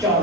4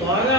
12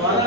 12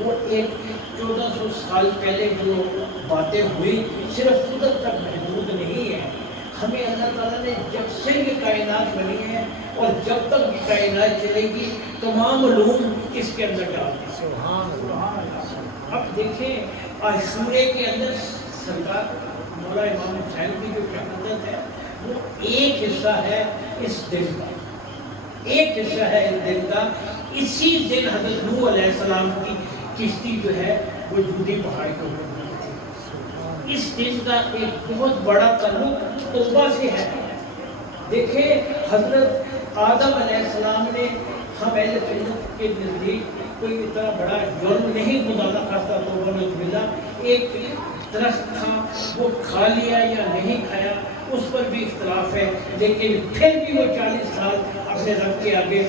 وہ ایک 1400 سال پہلے جو باتیں ہوئی صرف ادھر تک محدود نہیں ہے. ہمیں اللہ تعالیٰ نے جب سے یہ کائنات بنی ہے اور جب تک یہ کائنات چلے گی تمام علوم اس کے اندر ڈال دی. سبحان اللہ. اب دیکھیں عاشورے کے اندر سرکار مولا امام حسین کی جو شہادت ہے وہ ایک حصہ ہے اس دن کا، ایک حصہ ہے اس دن کا. اسی دن حضرت نوح علیہ السلام کی کشتی جو ہے وہ جودی پہاڑ کے اوپر بنی تھی. اس دن کا ایک بہت بڑا تعلق توبہ سے ہے. دیکھیں حضرت آدم علیہ السلام نے ہم اہل جنت کے نزدیک کوئی اتنا بڑا جرم نہیں خدا نہ خاصہ توبہ میں ملا. ایک درخت تھا وہ کھا لیا یا نہیں کھایا اس پر بھی اختلاف ہے، لیکن پھر بھی وہ 40 سال اپنے رب کے آگے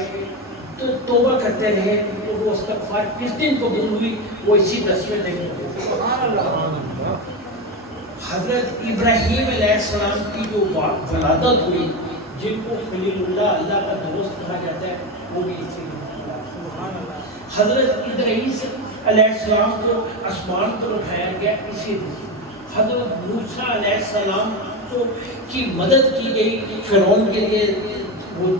تو توبہ کرتے رہے. تو وہ استغفار کس دن قبول ہوئی؟ وہ اسی 10ویں دن قبول. سبحان اللہ. حضرت ابراہیم علیہ السلام کی جو ولادت ہوئی، جن کو خلیل اللہ اللہ کا دوست کہا جاتا ہے، وہ بھی اسی دن. سبحان اللہ. حضرت ادریس علیہ السلام کو آسمان پر اٹھایا گیا اسی دن. حضرت موسیٰ علیہ السلام کو کی مدد کی گئی فرعون کے لیے. وہ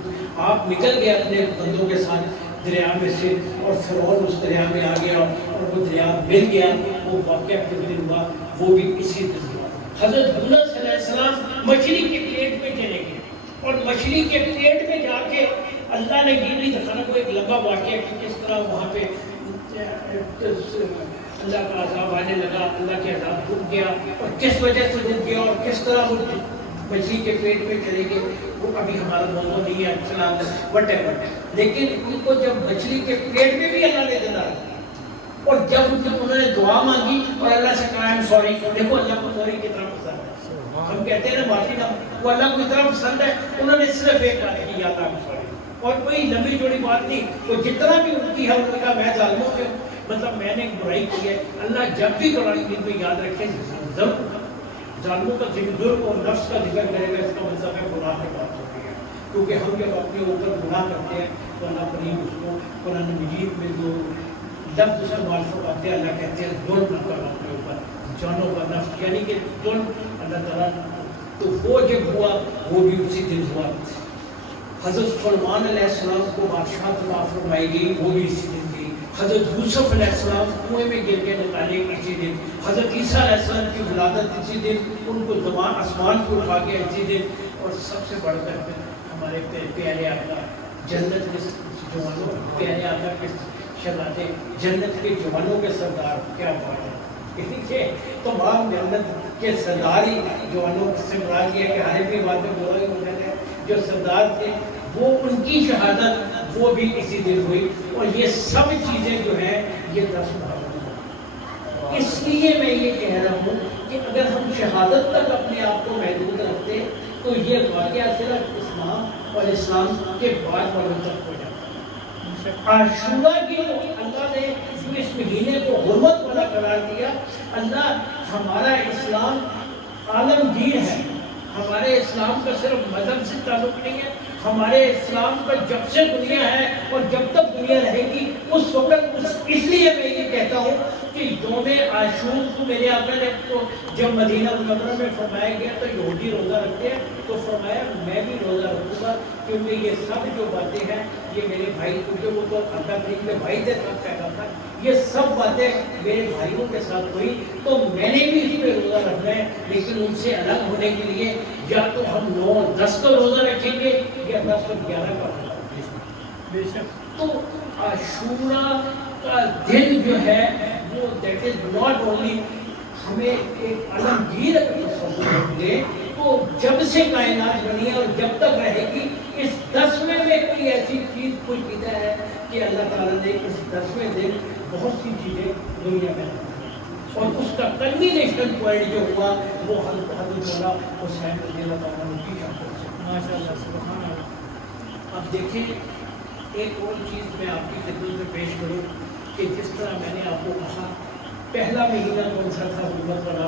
آپ نکل گئے اپنے بندوں کے ساتھ دریا میں سے اور فرعون اس دریا میں آ گیا اور وہ دریا مل گیا. وہ واقعہ کس دن ہوا؟ وہ بھی اسی دن ہوا. حضرت یونس علیہ السلام مچھلی کے پیٹ میں چلے گئے اور مچھلی کے پیٹ میں جا کے اللہ نے یہ نہیں دکھانا کو ایک لمبا واقعہ کہ کس طرح وہاں پہ اللہ کا عذاب آنے لگا، اللہ کے عذاب رک گیا اور کس وجہ سے رک گیا اور کس طرح وہ مچھلی کے پیٹ میں چلے گئے. وہ ابھی ہمارا موضوع نہیں ہے چلا وٹ ایور. لیکن ان کو جب مچھلی کے پیٹ میں بھی اللہ نے دینا اور جب انہوں نے دعا مانگی اور اللہ سے کہا I'm sorry. دیکھو اللہ کو سوری کی طرح پسند ہے. ہم کہتے ہیں نا معافی نہ، وہ اللہ کو اتنا پسند ہے انہوں نے صرف ایک بات کی یا اللہ sorry. اور کوئی لمبی چوڑی بات نہیں. وہ جتنا بھی ان کی ہے انہوں نے کہا میں ظالموں کے مطلب میں نے برائی کی ہے. اللہ جب بھی قرآن مجید میں یاد رکھے ضرور ظالموں کا ذکر اور نفس کا ذکر کرے گا، اس کا مطلب ہے گناہ کی بات ہوتی ہے. کیونکہ ہم جب اپنے اوپر گناہ کرتے ہیں تو اللہ کریم اس کو قرآن مجید میں جو لفظ استعمال فرماتے ہیں اللہ کہتے ہیں ظلم نہ کرو اپنے اوپر جانوں کا نفس، یعنی کہ ظلم اللہ تعالیٰ. تو وہ جب ہوا وہ بھی اسی دن ہوا. حضرت سلیمان علیہ السلام کو بادشاہ عطا فرمائی گئی، وہ بھی اسی دن دی. حضرت یوسف علیہ السلام کنویں میں گر کے نکالے اسی دن. حضرت عیسیٰ علیہ السلام کی ولادت اسی دن، ان کو زمان آسمان کو اٹھا کے اسی دن. اور سب سے بڑھ کر ہمارے پیارے آقا جنت کے جوانوں، پیارے آقا کے شہزادے جنت کے جوانوں کے سردار. کیا بات ہے کہ تمام جنت کے سردار ہی جوانوں سے مراد یہ ہے کہ ہر ایک بات میں بولا ہی ہوتا ہے جو سردار تھے وہ ان کی شہادت وہ بھی اسی دن ہوئی. اور یہ سب چیزیں جو ہیں یہ 10 محرم. اس لیے میں یہ کہہ رہا ہوں کہ اگر ہم شہادت تک اپنے آپ کو محدود رکھتے تو یہ واقعہ صرف اسلام اور اسلام کے بعد والوں تک ہو جاتا. عاشورہ کی اللہ نے جو اس مہینے کو حرمت والا قرار دیا، اللہ ہمارا اسلام عالمگیر ہے. ہمارے اسلام کا صرف مذہب سے تعلق نہیں ہے، ہمارے اسلام کا جب سے دنیا ہے اور جب تک دنیا رہے گی اس وقت اس لیے میں یہ کہتا ہوں کہ یوم عاشور کو میرے آقا نے تو جب مدینہ منورہ میں فرمایا گیا تو یہودی روزہ رکھتے ہیں تو فرمایا میں بھی روزہ رکھوں گا کیونکہ یہ سب جو باتیں ہیں یہ میرے بھائی، کیونکہ وہ تو اللہ کریم کے بھائی تھے سب کہتا تھا، یہ سب باتیں میرے بھائیوں کے ساتھ ہوئی تو میں نے بھی اس پہ روزہ رکھنا ہے. لیکن ان سے الگ ہونے کے لیے یا تو ہم 9-10 کا روزہ رکھیں گے یا 10 اور 11 کا روزہ رکھیں گے. بے شک تو عاشورہ کا دن جو ہے وہ دیٹ از ناٹ اونلی ہمیں ایک عالمگیر تصور دے تو جب سے کائنات بنی ہے اور جب تک رہے گی اس 10ویں میں کوئی ایسی چیز کچھ پیتا ہے کہ اللہ تعالیٰ نے اس 10ویں دن بہت سی چیزیں دنیا میں اور اس کا کلمینیشن پوائنٹ جو ہوا وہ حضرت مولا حسین رضی اللہ تعالیٰ کی شہادت سے. ماشاء اللہ سبحان اللہ. اب دیکھیں ایک اور چیز میں آپ کی خدمت میں پیش کروں کہ جس طرح میں نے آپ کو کہا پہلا مہینہ کون سا تھا حرمت والا،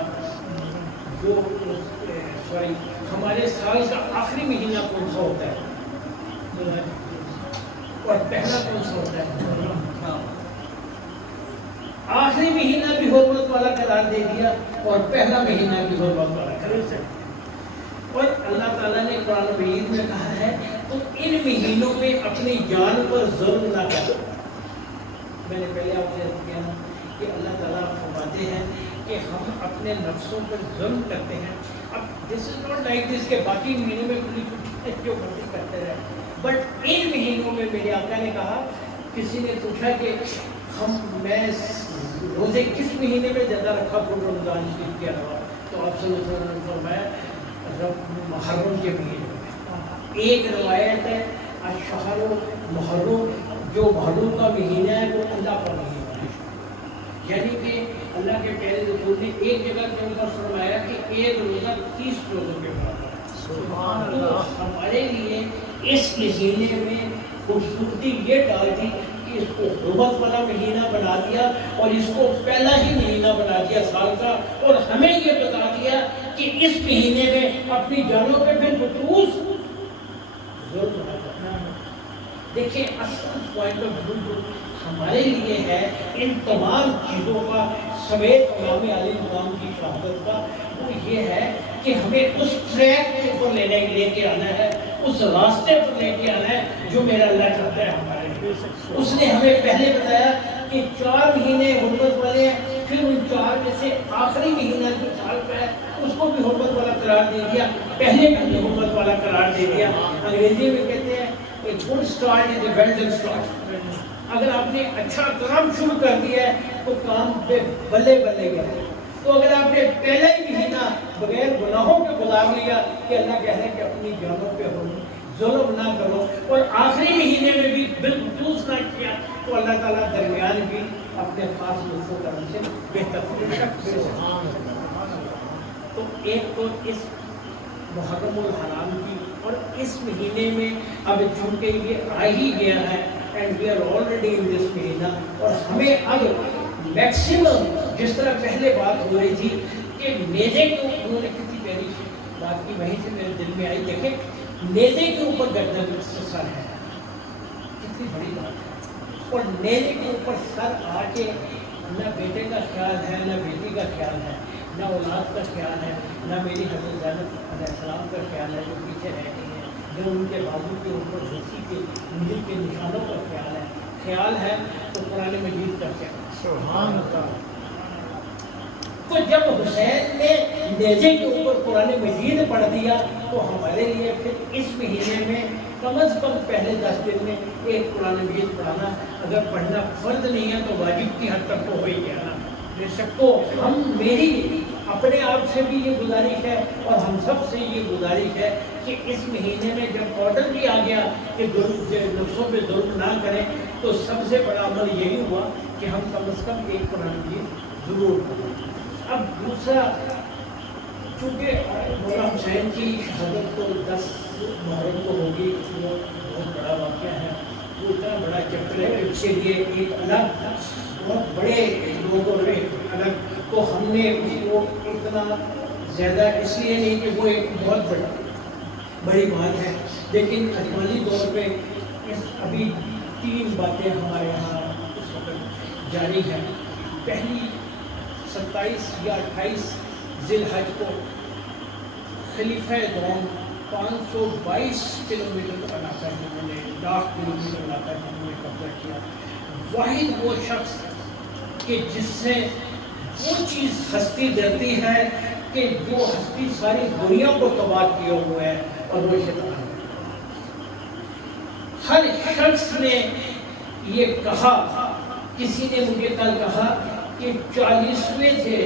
جو سوری ہمارے سال کا آخری مہینہ کون سا ہوتا ہے اور پہلا کون سا ہوتا ہے؟ آخری مہینہ بھی حرمت والا قرار دے دیا اور پہلا مہینہ بھی حرمت والا قرار دے دیا۔ اور اللہ تعالیٰ نے قرآن مجید میں کہا ہے تو ان مہینوں میں اپنی جان پر ظلم نہ کرو۔ میں نے پہلے آپ سے عرض کیا کہ اللہ تعالیٰ فرماتے ہیں کہ ہم اپنے نفسوں پر ظلم کرتے ہیں۔ اب دس از ناٹ لائک دس کہ باقی مہینوں میں کھلی چھٹی جو مرضی کرتے رہے، بٹ ان مہینوں میں میرے آقا نے کہا، کسی نے پوچھا کہ میں روزے کس مہینے میں زیادہ رکھا کروں رمضان شریف کے علاوہ، تو آپ صلی اللہ علیہ وسلم نے فرمایا محرم کے مہینے میں۔ ایک روایت ہے الشہر محرم، جو محرم کا مہینہ ہے وہ اللہ کا مہینہ ہے، یعنی کہ اللہ کے پیارے رسول نے ایک جگہ کے اوپر فرمایا کہ ایک روزہ 30 روزوں کے برابر ہے۔ سبحان اللہ۔ ہمارے لیے اس مہینے میں خوبصورتی یہ ڈال دی کہ اس کو حرمت والا مہینہ بنا دیا اور اس کو پہلا ہی مہینہ بنا دیا سال کا، اور ہمیں یہ بتا دیا کہ اس مہینے میں اپنی جانوں پہ بالخصوص ظلم نہ کرنا ہے۔ دیکھیں اصل پوائنٹ آف ویو ہمارے لیے ہے ان تمام چیزوں کا سمیت امام علی مقام کی شہادت کا، وہ یہ ہے کہ ہمیں اس ٹریک کے اوپر لے کے آنا ہے، اس راستے پر لے کے آنا ہے جو میرا اللہ چاہتا ہے ہمارے لیے۔ اس نے ہمیں پہلے بتایا کہ 4 مہینے حرمت والے ہیں، پھر ان 4 میں سے آخری مہینہ جو سال کا ہے اس کو بھی حرمت والا قرار دے دیا، پہلے بھی حرمت والا قرار دے دیا۔ انگریزی میں کہتے ہیں a good start is a well done start۔ اگر آپ نے اچھا کام شروع کر دیا ہے تو کام پہ بلے بلے گیا، تو اگر آپ نے پہلا ہی مہینہ بغیر گناہوں کے گزار لیا کہ اللہ کہہ رہے ہیں کہ اپنی جانوں پہ ظلم نہ کرو، اور آخری مہینے میں بھی بالخصوص نہ کیا، تو اللہ تعالیٰ درمیان بھی اپنے خاص لطف و کرم سے بہتر۔ تو ایک تو اس محرم الحرام کی، اور اس مہینے میں اب چونکہ یہ آ ہی گیا ہے اینڈ وی آر آلریڈی ان دس مہینہ، اور ہمیں اب میکسیمم جس طرح پہلے بات ہو رہی تھی کہ نیزے کو انہوں نے کتنی پیاری بات کی، وہیں سے میرے دل میں آئی، دیکھیں نیزے کے اوپر گردن سر ہے، کتنی بڑی بات ہے، اور نیزے کے اوپر سر آ کے نہ بیٹے کا خیال ہے نہ بیٹی کا خیال ہے نہ اولاد کا خیال ہے نہ میری حضرت زینب علیہ السلام کا خیال ہے جو پیچھے رہ گئی ہے، جو ان کے بازو کے اوپر رسی کے انگلی کے نشانوں کا خیال ہے تو قرآن مجید کا خیال ہے۔ سبحان اللہ۔ تو جب حسین نے نیزے کے اوپر قرآن مجید پڑھ دیا تو ہمارے لیے پھر اس مہینے میں کم از کم پہلے 10 دن میں ایک قرآن مجید پڑھانا، اگر پڑھنا فرض نہیں ہے تو واجب کی حد تک تو ہو ہی گیا نا۔ بے شک تو میری اپنے آپ سے بھی یہ گزارش ہے اور ہم سب سے یہ گزارش ہے کہ اس مہینے میں جب آرڈر بھی آ گیا کہ نفسوں پہ ظلم نہ کریں، تو سب سے بڑا عمل یہی ہوا کہ ہم کم از کم ایک قرآن مجید ضرور پڑھیں۔ اب دوسرا، چونکہ مولا حسین کی شہادت تو 10 محرم کو ہوگی، وہ بہت بڑا واقعہ ہے، وہ اتنا بڑا چیپٹر ہے، اس کے لیے ایک الگ بہت بڑے لوگوں نے الگ، تو ہم نے اس کو اتنا زیادہ اس لیے نہیں کہ وہ ایک بہت بڑی بات ہے، لیکن اجمالی طور پہ ابھی 3 باتیں ہمارے یہاں اس وقت جاری ہیں۔ پہلی 27 یا 28 ذی الحج کو خلیفہ دوم 522 کلومیٹر کا علاقہ جنہوں نے 10 کلومیٹر علاقہ جنہوں نے قبضہ کیا، واحد وہ شخص کہ جس سے وہ چیز ہستی ڈرتی ہے کہ جو ہستی ساری دنیا کو تباہ کیا ہوا ہے، اور وہ شیطان ہے۔ ہر شخص نے یہ کہا، کسی نے مجھے کل کہا کہ 40ویں تھے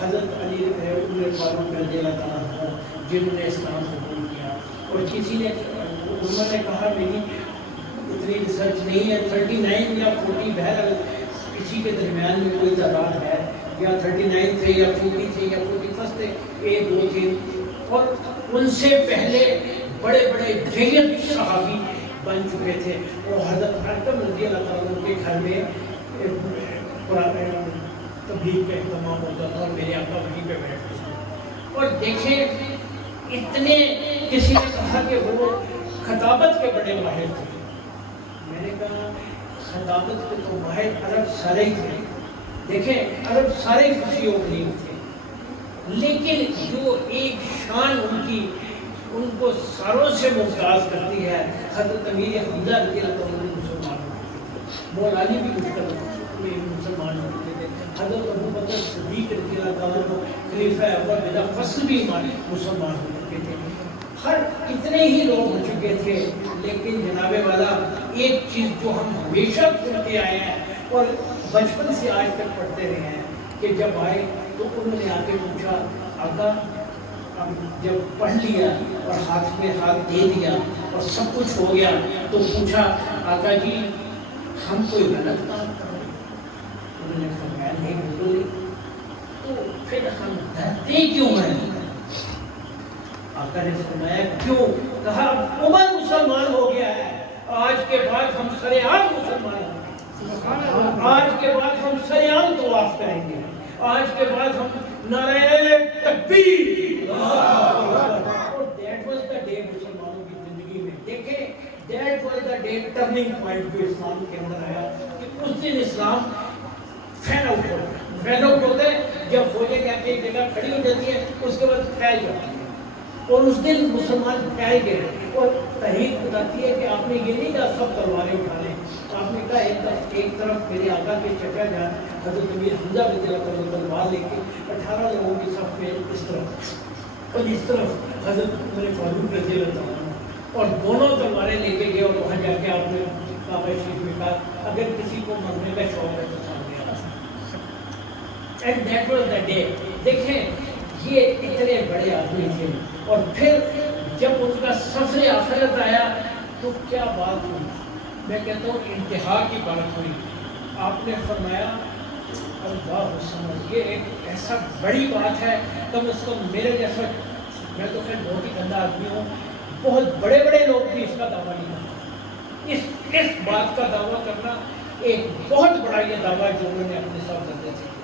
حضرت علی فاروق رضی اللہ تعالیٰ عنہ جنہوں نے اسلام قبول کیا، اور کسی نے انہوں نے کہا میری اتنی ریسرچ نہیں ہے، 39 یا 40 بہرحال کسی کے درمیان میں کوئی تعداد ہے، یا 39 تھے یا 40 تھے یا 41 تھے، 1 2 3، اور ان سے پہلے بڑے بڑے جیت صحابی بن چکے تھے، اور حضرت ارقم رضی اللہ تعالیٰ کے گھر میں تبلیغ کا اہتمام ہوتا تھا، اور میرے آقا وہیں پہ بیٹھتے تھے۔ اور دیکھیں اتنے، کسی نے کہا کہ وہ خطابت کے بڑے ماہر تھے، میں نے کہا خطابت کے تو ماہر عرب سارے ہی تھے، دیکھیں عرب سارے خوشی و غریب تھے، لیکن جو ایک شان ان کو ساروں سے ممتاز کرتی ہے، حضرت امیر حمزہ رضی اللہ عنہ مسلمان ہوتے تھے، مولا علی بھی مسلمان ہوتے تھے، حضرت ابو بکر صدیق رضی اللہ عنہ خلیفہ اول بلا فصل بھی مسلمان ہو چکے تھے، ہر کتنے ہی لوگ ہو چکے تھے، لیکن جناب والا ایک چیز جو ہم ہمیشہ سنتے آئے ہیں اور بچپن سے آج تک پڑھتے رہے ہیں کہ جب آئے تو انہوں نے آ کے پوچھا آقا جب پڑھ لیا اور ہاتھ میں ہاتھ دے دیا اور سب کچھ ہو گیا تو پوچھا آقا جی ہم کوئی غلط کام کر رہے ہیں؟ انہوں نے فرمایا نہیں بالکل نہیں، تو پھر ہم ڈرتے کیوں ہیں؟ آقا نے فرمایا کیوں؟ کہا عمر مسلمان ہو گیا ہے، آج کے بعد ہم سر عام مسلمان ہوں گے، آج کے بعد ہم سر عام طواف کریں گے، آج کے بعد ہم نعرہ تکبیر، اور دیٹ واز دا ڈے مسلمانوں کی زندگی میں، دیکھیں that was the day turning point جو اسلام کے اندر آیا کہ اس دن اسلام فین آؤٹ ہوتا ہے، جب فوجیں جا کے ایک جگہ کھڑی ہو جاتی ہے اس کے بعد پھیل جاتی ہے، اور اس دن مسلمان پھیل گئے، اور تحریک بتاتی ہے کہ آپ نے یہ نہیں کہا سب تلواریں اٹھا لیں، آپ نے کہا ایک طرف میرے آقا کے چچا جان حضرت امیر حمزہ رضی اللہ عنہ تلوار لے کے 18 لوگوں کی صف میں اس طرف اور اس طرف حضرت عمر فاروق رضی اللہ عنہ، اور دونوں تلواریں لے کے گئے، اور وہاں جا کے آپ نے کعبہ شریف میں کہا اگر کسی کو مرنے کا شوق ہے تو سامنے آ سکتا ہے، and that was the day. دیکھیں یہ اتنے بڑے آدمی تھے، اور پھر جب ان کا سفر آخرت آیا تو کیا بات ہوئی، میں کہتا ہوں انتہا کی بات ہوئی، آپ نے فرمایا اللہ سمجھ، یہ ایک ایسا بڑی بات ہے، کم از کم میرے جیسا، میں تو خیر بہت ہی گندا آدمی ہوں، بہت بڑے بڑے لوگ بھی اس کا دعویٰ نہیں کرتے، اس بات کا دعویٰ کرنا ایک بہت بڑا یہ دعویٰ جو انہوں نے اپنے ساتھ کرتے تھے۔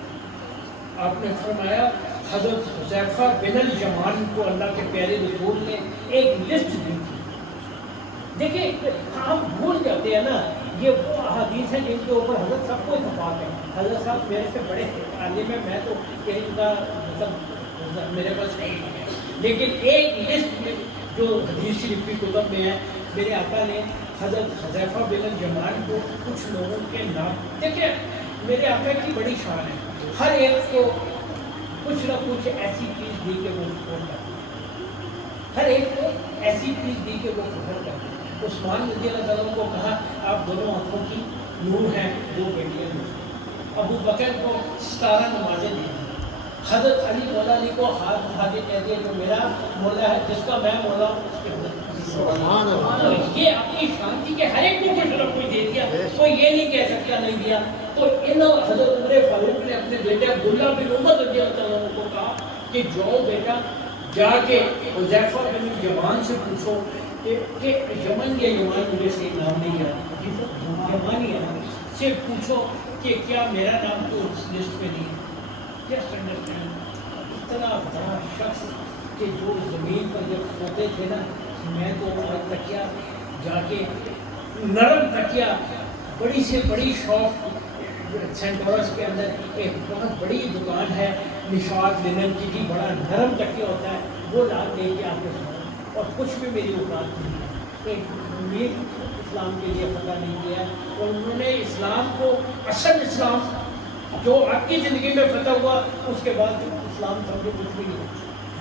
آپ نے فرمایا حضرت حذیفہ بن الیمان کو اللہ کے پیارے رسول نے ایک لسٹ دی تھی، دیکھیں ہم بھول جاتے ہیں نا، یہ وہ احادیث ہیں جن کے اوپر حضرت سب کو اتفاق ہے، حضرت صاحب میرے سے بڑے عالم ہیں، میں تو کہیں کا مطلب میرے پاس نہیں ہے، لیکن ایک لسٹ میں جو حدیث شریف کی کتب میں ہے، میرے آقا نے حضرت حذیفہ بن الیمان کو کچھ لوگوں کے نام، دیکھیں میرے آقا کی بڑی شان ہے، ہر ایک کو کچھ نہ کچھ ایسی چیز دی کہ وہ فخر کرتے، ہر ایک کو ایسی چیز دی کہ وہ فخر کرتے۔ عثمان رضی اللہ عنہ کو کہا آپ دونوں آنکھوں کی نور ہیں، دو بیٹیاں ہیں، ابو بکر کو 17 نمازیں دی، حضرت علی مولا علی کو ہاتھ اٹھا کے کہہ دیا جو میرا مولا ہے، جس کا میں مولا ہوں اس کے حضرت سبحان اللہ، یہ اپنی شان تھی کہ ہر ایک کو کچھ نہ کچھ دے دیا، کوئی یہ نہیں کہہ سکتا نہیں دیا۔ تو ان حضرت عمر فاروق نے اپنے بیٹے عبداللہ بن عمر رضی اللہ عنہ کو کہا کہ جاؤ بیٹا جا کے حذیفہ بن الیمان سے پوچھو کہ یمن یا یمان مجھے صحیح نام نہیں ہے، یمانی ہے، سے پوچھو کہ کیا میرا نام تو اس لسٹ میں نہیں ہے۔ کیا انڈرسٹینڈ، اتنا بڑا شخص کہ جو زمین پر جب سوتے تھے نا، میں تو تکیا جا کے نرم تکیا، بڑی سے بڑی شاپ سینٹورس کے اندر ایک بہت بڑی دکان ہے نشاط لینن کی، بڑا نرم تکیا ہوتا ہے، وہ لا لے کے آپ نے سنا، اور کچھ بھی میری اوقات نہیں ہے، ایک امید اسلام کے لیے فتح نہیں کیا ہے، اور انہوں نے اسلام کو، اصل اسلام جو آپ کی زندگی میں فتح ہوا اس کے بعد اسلام سمجھو کچھ بھی نہیں،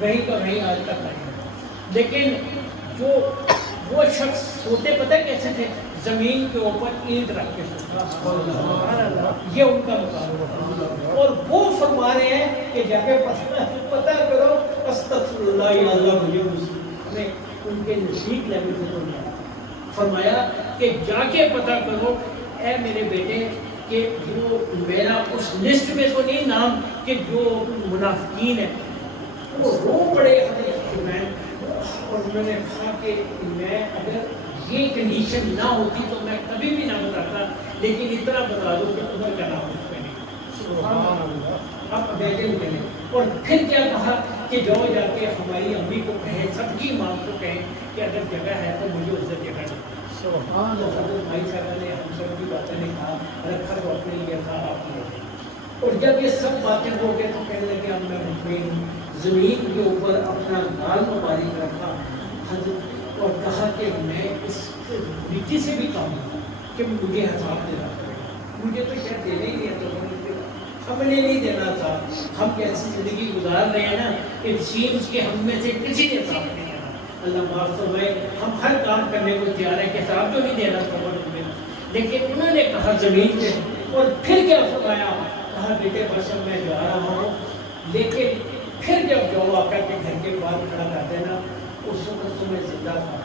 وہیں کا وہیں آج تک نہیں ہے۔ لیکن جو وہ شخص سوتے پتہ کیسے تھے، زمین کے اوپر اینٹ رکھ کے سوتا، یہ ان کا مقام، اور وہ فرما رہے ہیں کہ جا کے پتہ کرو استغفر اللہ، اللہ مجھے ہمیں ان کے نزدیک لیول سے تو نہیں، فرمایا کہ جا کے پتہ کرو اے میرے بیٹے کہ جو میرا اس لسٹ میں تو نہیں نام کہ جو منافقین ہیں، وہ رو پڑے حضرت حسین، اور انہوں نے کہا کہ میں اگر یہ کنڈیشن نہ ہوتی تو میں کبھی بھی نہ بتاتا، لیکن اتنا بتا دو کہ عمر کا نام اس پہ نہیں، سبحان اللہ، اب بیٹھے کہیں، اور پھر کیا کہا کہ جاؤ جا کے ہماری امی کو کہیں، سب کی ماں کو کہیں کہ اگر جگہ ہے تو مجھے اس جگہ دیں۔ سبحان اللہ، حضرت بھائی صاحب نے ہم سب کی باتیں نے کہا رکھا تو اپنے لیے تھا، آپ نے اور جب یہ سب باتیں ہو گئے تو کہنے لگے اب میں مطمئن ہوں. زمین کے اوپر اپنا نال مبارک رکھا حضرت اور کہا کہ میں اس نیچے سے بھی کام کہ مجھے حساب دینا پڑے گا. مجھے تو شاید دینا ہی نہیں تو ہم نے نہیں دینا تھا. ہم کیسی زندگی گزار رہے ہیں نا اٹ سیمز کہ ہم میں سے کسی نے حساب نہیں دینا. اللہ معاف فرمائے. ہم ہر کام کرنے کو تیار ہے کہ حساب تو نہیں دینا تھا لیکن انہوں نے کہا زمین سے. اور پھر کیا فرمایا؟ کہا بیٹے بس اب میں جا رہا ہوں. لیکن پھر جب جو آ کر کے گھر کے بعد کھڑا کرتے نا اس وقت تو میں زندہ تھا.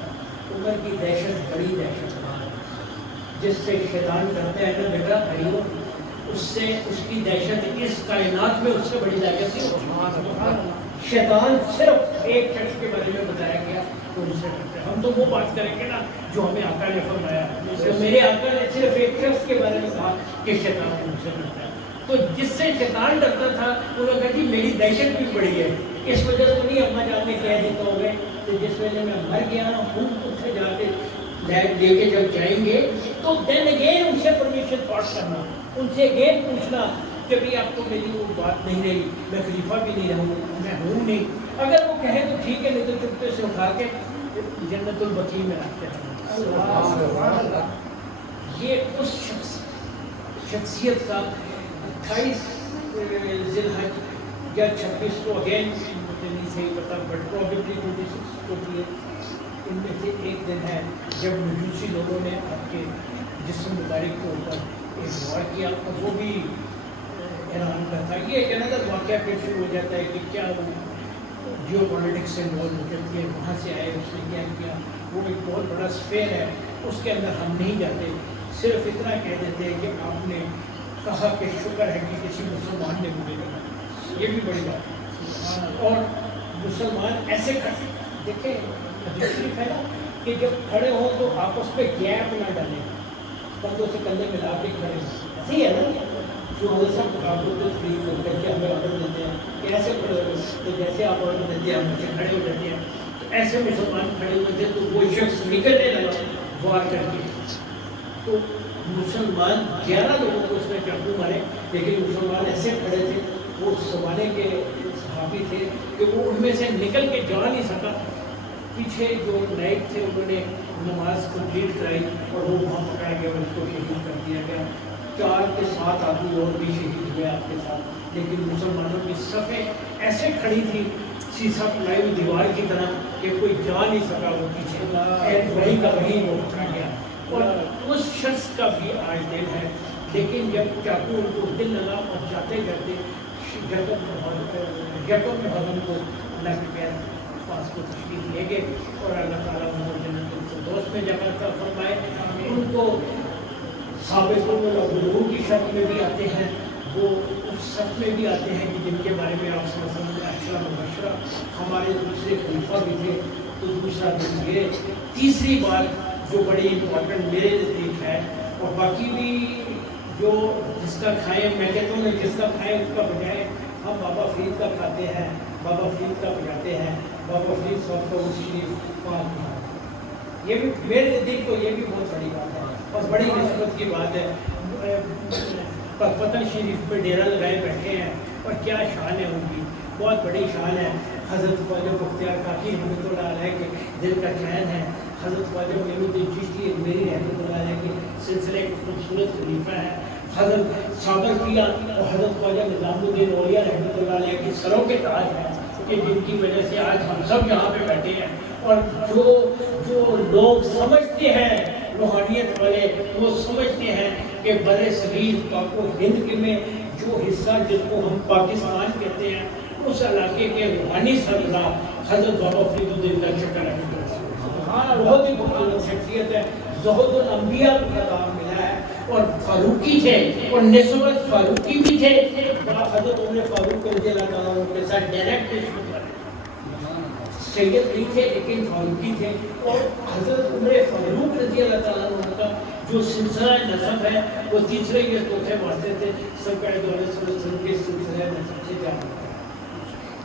عمر کی دہشت بڑی دہشت جس سے شیطان کرتے ہیں نا بیٹا بھائیوں اس سے اس کی دہشت اس کائنات میں اس سے بڑی دہشت ہے. شیطان صرف ایک شخص کے بارے میں بتایا گیا تو ان سے کرتے ہیں. ہم تو وہ بات کریں گے نا جو ہمیں آقا نے فرمایا. تو میرے آقا نے صرف ایک شخص کے بارے میں کہا کہ شیطان ان سے کرتا ہے. تو جس سے شیطان ڈرتا تھا انہوں نے کہا کہ میری دہشت بھی بڑی ہے. اس وجہ سے نہیں اماں جان نے کہہ دیتا ہو گئے کہ جس وجہ میں مر گیا ہوں اس سے جا کے لے کے جب جائیں گے تو دین اگین ان سے پرمیشن پاس کرنا, ان سے اگین پوچھنا کہ بھائی اب تو میری وہ بات نہیں رہی, میں خلیفہ بھی نہیں رہوں, میں ہوں نہیں. اگر وہ کہیں تو ٹھیک ہے, نہیں تو چپتے سے اٹھا کے جنت البقیع میں رکھتے ہیں. یہ اس شخصیت کا 28 ذی الحج یا 26 کو اگین مجھے نہیں صحیح پتا بٹ پروبیبلی 26 کو بھی ان میں سے ایک دن ہے جب مجوسی لوگوں نے آپ کے جسم مبارک کے اوپر ایک وار کیا اور وہ بھی ایران کا تھا. یہ ایک اندر واقعہ پھر شروع ہو جاتا ہے کہ کیا وہ جیو پالیٹکس سے انوالو ہو جاتی ہے, وہاں سے آئے اس نے کیا کیا. وہ ایک بہت بڑا اسفیئر ہے, اس کے اندر ہم نہیں جاتے. صرف اتنا کہہ دیتے ہیں کہ آپ نے کہا کہ شکر ہے کہ کسی مسلمان نے مجھے کہا. یہ بھی بڑی بات ہے. اور مسلمان ایسے کرتے دیکھیں شریف ہے نا کہ جب کھڑے ہوں تو آپس میں گیپ نہ ڈالیں, کندھوں سے کندھے ملا کے کھڑے ہوں. صحیح ہے نا جو ہم سب آپ کو کر کے ہمیں آڈر دیتے ہیں کہ ایسے کھڑے ہو, تو جیسے آپ آڈر دیتے ہیں ہم سے کھڑے ہو جاتے ہیں. تو ایسے مسلمان کھڑے ہوئے تھے تو وہ شخص نکلنے لگا وار کر کے. تو مسلمان 11 لوگوں کو اس نے چاقو مارے, لیکن مسلمان ایسے کھڑے تھے وہ زمانے کے صحابی تھے کہ وہ ان میں سے نکل کے جا نہیں سکا. پیچھے جو نائب تھے انہوں نے نماز کمپلیٹ کرائی اور وہ وہاں پکڑا گیا اور اس کو شہید کر دیا گیا. 4 کے 7 آدمی اور بھی شہید ہوئے آپ کے ساتھ. لیکن مسلمانوں کی صفیں ایسے کھڑی تھی سیسا پلائی ہوئی دیوار کی طرح کہ کوئی جا نہیں سکا. وہ پیچھے وہی کا وہی وہ پکڑا گیا. اور اس شخص کا بھی آج دن ہے. لیکن جب چاقو ان کو دل لگا اور جاتے جاتے یکم محرم کو اللہ کے پاس کو تشریف لے گئے اور اللہ تعالیٰ انہوں جنت الفردوس میں جگہ کا فرمائے. ان کو سابقوں الغلوم کی شکل میں بھی آتے ہیں, وہ اس صف میں بھی آتے ہیں کہ جن کے بارے میں آپ صلی اللہ علیہ وسلم نے اشرا مبشرہ. ہمارے دوسرے خلیفہ بھی تھے. تو دوسرا دن یہ تیسری بات جو بڑی امپورٹنٹ میرے نزدیک ہے, اور باقی بھی جو جس کا کھائیں میں کہتا ہوں جس کا کھائیں اس کا بجائے ہم بابا فرید کا کھاتے ہیں, بابا فرید کا بجاتے ہیں, بابا فرید صاحب کا وہ شریف پاک. یہ بھی میرے نزدیک تو یہ بھی بہت بڑی بات ہے اور بڑی نسبت کی بات ہے. پتن شریف پہ ڈیرا لگائے بیٹھے ہیں اور کیا شان ہے ان کی, بہت بڑی شان ہے. حضرت خواجہ بختیار کاکی رحمۃ اللہ علیہ کے دل کا چین ہے. حضرت خواجہ معین الدین چشتی میری رحمۃ اللہ علیہ کے سلسلے کے خوبصورت خلیفہ ہے. حضرت صابر کیا اور حضرت خواجہ نظام الدین اولیاء رحمۃ اللہ علیہ کے سروں کے تاج ہیں کہ جن کی وجہ سے آج ہم سب یہاں پہ بیٹھے ہیں. اور جو لوگ سمجھتے ہیں روحانیت والے وہ سمجھتے ہیں کہ بر صغیر پاک و ہند کے میں جو حصہ جس کو ہم پاکستان کہتے ہیں اس علاقے کے روحانی سردار حضرت بابا فرید الدین کا شکر ہے. بہت ہی خوبصورت شخصیت ہے. زہد الانبیاء کا خطاب ملا ہے اور فاروقی تھے اور نسبت فاروقی بھی تھے. حضرت عمر فاروق رضی اللہ تعالیٰ عنہ کے ساتھ ڈائریکٹ سید نہیں تھے لیکن فاروقی تھے. اور حضرت عمر فاروق رضی اللہ تعالیٰ عنہ کا جو سلسلہ نسب ہے وہ تیسرے یا چوتھے واسطے تھے سرکار دو علیہ وسلم کے سلسلہ نسب سے جانا.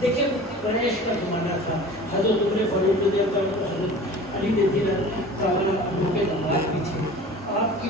دیکھیں قریش کا زمانہ تھا. حضرت عمر فاروق رضی اللہ عنہ حضرت علی رضی اللہ تعالیٰ عنہ کے داماد بھی تھے. آپ کی